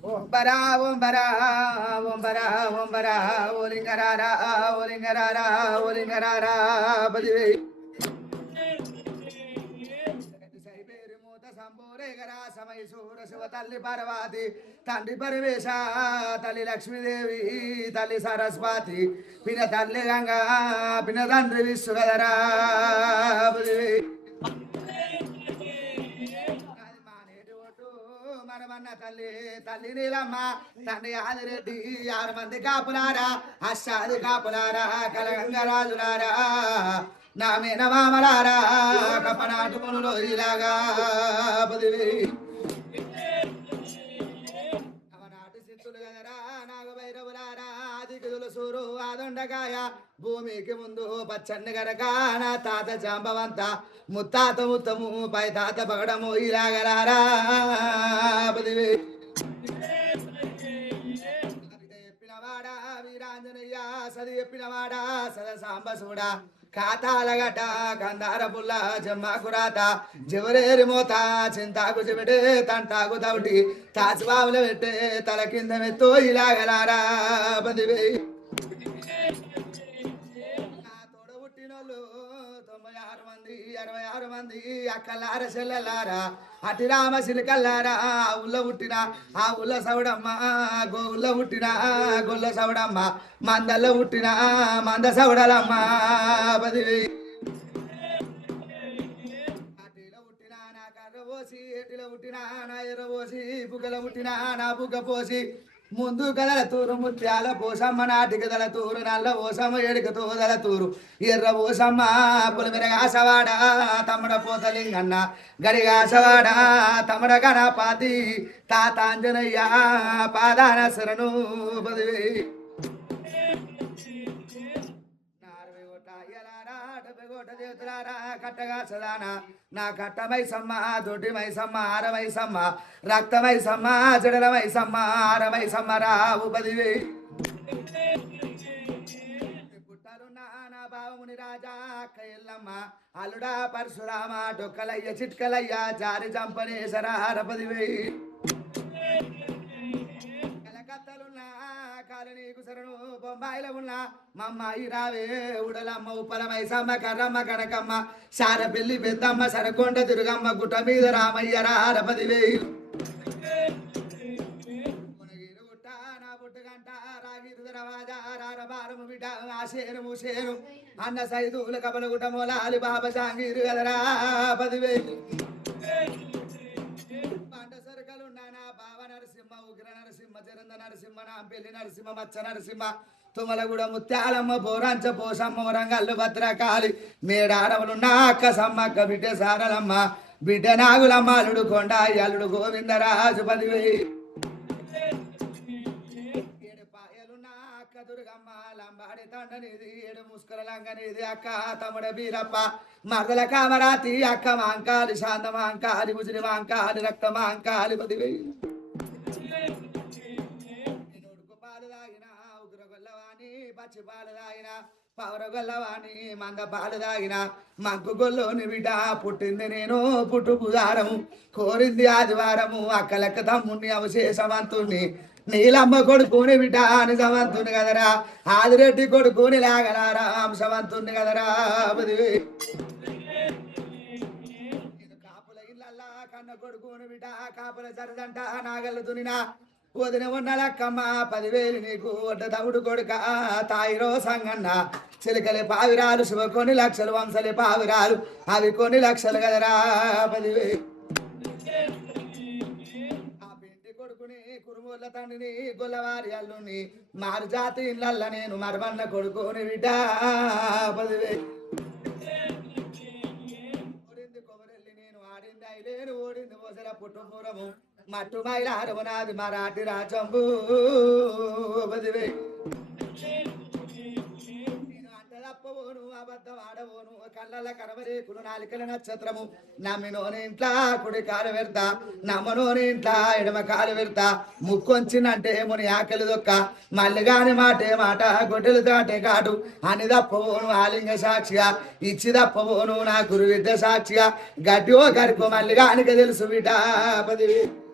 Ombara, ombara, ombara, ombara, olingarara, olingarara, olingarara, badive. తల్లి పార్వతి తండ్రి పరమేశ తల్లి లక్ష్మీదేవి తల్లి సరస్వతి పిన తల్లి గంగా పిన తండ్రి విశ్వగదరా మనమన్న తల్లి తల్లి నీలమ్మ తండ్రి ఆదిరెడ్డి 6 మంది కాపులారా అష్టాది కాపులారా కలగంగరాజులారా నా మీన మామలారా కపనాటు మునులు ఇలాగా పదివి అవనాటి సిద్ధులు గదరా నాగభైరవులారా దిగుదులు సూరు ఆదొండగాయ భూమికి ముందు పచ్చని గనక నా తాత జాంబవంత ముత్తాత ముత్తము పై తాత పగడము ఇలాగలారా పదివి చెప్పినవాడా వీరాంజనయ్య సది చెప్పినవాడా సద సాంబసుడా కాతాలగట గంధార పుల్ల జమ్మాకురాత జవరేరి మోత చింతాకు చెబిటే తంటాకు తౌటి తాచుబావులు పెట్టే తల కింద మెత్తో ఇలాగలారా పదివే తోడబుట్టినోళ్ళు 96 మంది 66 మంది అక్కలార చెల్లెలారా అటి రామ సిలికల్లారా ఉల్ల పుట్టిన ఆ ఉల్ల సౌడమ్మ గోవుల్ల పుట్టిన గొల్ల సౌడమ్మ మందల్లో పుట్టిన మంద సౌడలమ్మ పదివి అటిలో పుట్టిన నా కర్ర పోసి ఎటిలో పుట్టిన నా ఎర్ర పోసి బుగ్గల పుట్టిన నా బుగ్గ పోసి ముందు కదల తూరు ముత్యాల పోసమ్మ నాటి కదల తూరు నల్ల పోసమ్మ ఎడుక తోదల తూరు ఎర్ర పోసమ్మ పులిమిరగాసవాడ తమ్ముడ పోతలింగన్న గడిగాసవాడ తమ్ముడ గణపాతి తాతాంజనయ్య పాదాన శరణు పదివి కట్టగా సదానా నా కట్టమై సమ్మ దొడ్డిమై సమ్మ ఆరమై సమ్మ రక్తమై సమ్మ జడలమై సమ్మ ఆరమై సమ్మ రావు పదివి పుట్టాలున్నా నా బావముని రాజా కయ్యల్లమ్మ అల్లుడా పరశురామ డొక్కలయ్య చిట్కలయ్య జారి చంపనేశరార పదివి నీకు సరణు బొంబాయిలో ఉన్న మమ్మాయి రావే ఉడలమ్మ ఉప్పలమై సమ్మ కర్రమ్మ కనకమ్మ సారపెల్లి పెద్దమ్మ సరకొండ తిరుగమ్మ గుట్ట మీద రామయ్య రారపదివే నా పుట్టుగంట రాగిరుదరవాజా రారబారము బిడ్డ ఆశేను మూసేను అన్న సైదుల కబలగుట్ట మొలాలి బాబా జాంగీరు కదరా పదివే బావ నరసింహ ఉగ్ర నరసింహ జరంద నరసింహ నాంపెల్లి నరసింహ మచ్చ నరసింహ తుమలగూడ ముత్యాలమ్మ పోరాంచ పోసమ్మ వరంగల్లు భద్రకాళి మేడారములున్న అక్క సమ్మక్క బిడ్డ సారలమ్మ బిడ్డ నాగులమ్మ అల్లుడు కొండ అల్లుడు గోవిందరాజు పదివేయి ఏడు పాయలున్న అక్క దుర్గమ్మ లంబాడి తండనిది ఏడు ముస్కుల లంగనిది అక్క తమ్ముడ బీరప్ప మరదల కామరాతి అక్క మాంకాలి శాంత మాంకాలి ముసిరి మాంకాలి రక్త మాంకాలి పదివేయి పచ్చి పాలు తాగిన పవర గొల్లవాణి మంద పాలు తాగిన మగ్గు గొల్లోని బిడ్డ పుట్టింది నేను పుట్టు బుధారము కోరింది ఆదివారము అక్కలెక్క తమ్ముని అవశేషవంతుణ్ణి నీలమ్మ కొడుకుని బిడ్డ నిజవంతుని కదరా ఆదిరెడ్డి కొడుకుని లాగలారా అంశవంతుని కదరా కాపుల ఇళ్ళల్లా కన్న కొడుకుని బిడ్డ కాపుల సరిదంట నాగళ్ళు దునినా వదిన ఉన్నలక్కమ్మ 10,000 నీకు వడ్డ తవుడు కొడుక తాయిరో సంగన్న చిలకలే పావిరాలు శుభ కొన్ని లక్షలు వంశలే పావిరాలు అవి కొన్ని లక్షలు కదరా 10,000 ఆ పిండి కొడుకుని కురుమూల తండ్రిని గొల్లవారి అల్లుని మారు జాతి ఇళ్ళల్ల నేను మరమన్న కొడుకుని బిడ్డ 10,000 ఓడింది కొమరెల్లి నేను ఆడింది ఐలేరు ఓడింది ఓసర పుట్టుపురము మట్టు మైలారము నాది మరాఠీ రాజంబు 10,000 నేను అంట తప్పబోను అబద్ధం ఆడబోను కళ్ళ కనవరేకులు నాలికల నక్షత్రము నమ్మినోని ఇంట్లా కుడి కాలు పెడతా నమ్మనోని ఇంట్లా ఎడమ కాలు పెడతా ముక్కొంచినంటే ముని ఆకలి దొక్క మల్లిగాని మాటే మాట గొడ్డలు దాటే కాటు అని తప్పబోను ఆలింగ సాక్షిగా ఇచ్చి తప్పబోను నా గురు విద్య సాక్షిగా గడ్డి ఓ గరిపో మల్లిగానికి తెలుసు బిడ్డ 10,000